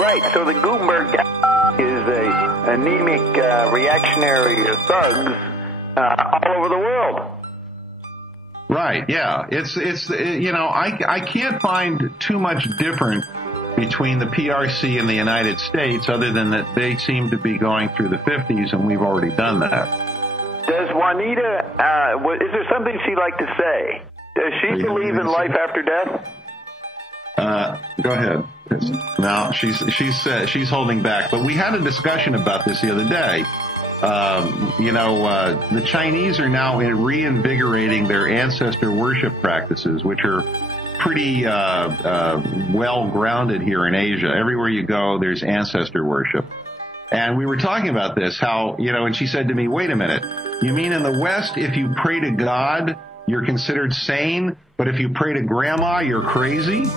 Right, so the Gutenberg is a anemic reactionary thugs all over the world. Right, yeah. It's I can't find too much different between the PRC and the United States other than that they seem to be going through the 50s, and we've already done that. Does Juanita, is there something she'd like to say? Does she believe in life after death? Go ahead. No, she's holding back. But we had a discussion about this the other day. The Chinese are now reinvigorating their ancestor worship practices, which are pretty well grounded here in Asia. Everywhere you go, there's ancestor worship. And we were talking about this, how, and she said to me, wait a minute, you mean in the West, if you pray to God, you're considered sane, but if you pray to grandma, you're crazy?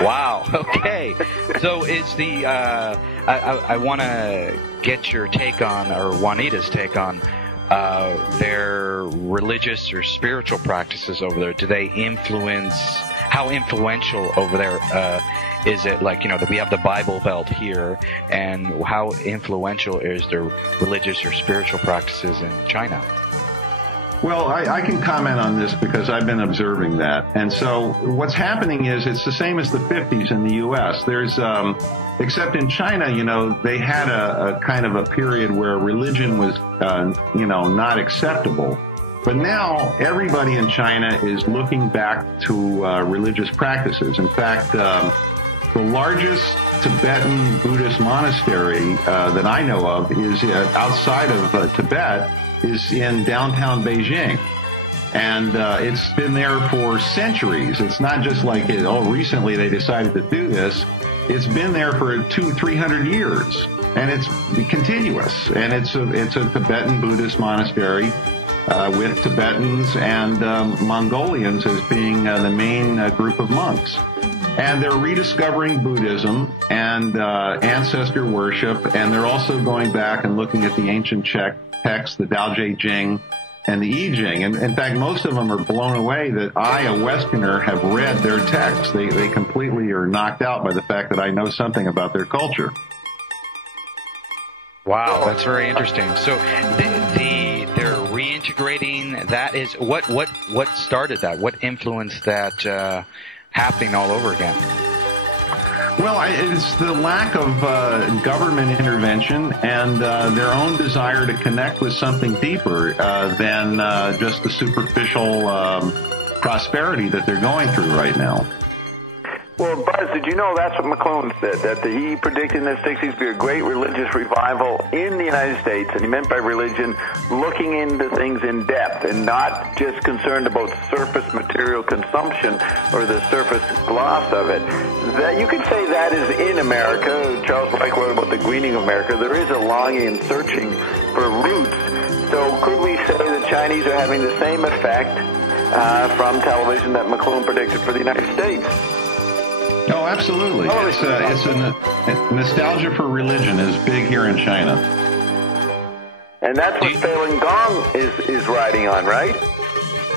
Wow. Okay. So is the I want to get your take on, or Juanita's take on, their religious or spiritual practices over there. Do they influence? How influential over there is it? Like, we have the Bible Belt here, and how influential is their religious or spiritual practices in China? Well, I can comment on this because I've been observing that. And so what's happening is it's the same as the 50s in the U.S. There's, except in China, they had a kind of a period where religion was, not acceptable. But now everybody in China is looking back to religious practices. In fact, the largest Tibetan Buddhist monastery that I know of is outside of Tibet, is in downtown Beijing. And it's been there for centuries. It's not just like, recently they decided to do this. It's been there for 200-300 years. And it's continuous. And it's a Tibetan Buddhist monastery with Tibetans and Mongolians as being the main group of monks. And they're rediscovering Buddhism and ancestor worship, and they're also going back and looking at the ancient texts, the Tao Te Ching and the I Ching. And in fact, most of them are blown away that I, a Westerner, have read their texts. They completely are knocked out by the fact that I know something about their culture. Wow, that's very interesting. So they're reintegrating. That is what started that? What influenced that happening all over again? Well, it's the lack of government intervention and their own desire to connect with something deeper than just the superficial prosperity that they're going through right now. Well, Buzz, did you know that's what McClone said, that he predicted in the 60s be a great religious revival in the United States, and he meant by religion looking into things in depth and not just concerned about surface material consumption or the surface gloss of it. That you could say that is in America. Charles Reich wrote about the greening of America. There is a longing and searching for roots. So could we say the Chinese are having the same effect from television that McClone predicted for the United States? Oh, absolutely. It's a nostalgia for religion is big here in China. And that's what Falun Gong is riding on, right?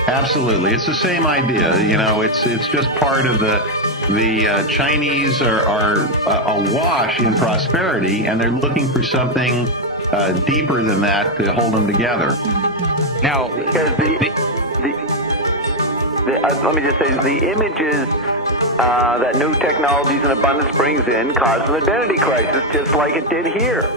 Absolutely. It's the same idea. It's just part of the Chinese are awash in prosperity, and they're looking for something deeper than that to hold them together. Now, because let me just say, the images that new technologies and abundance brings in cause an identity crisis, just like it did here.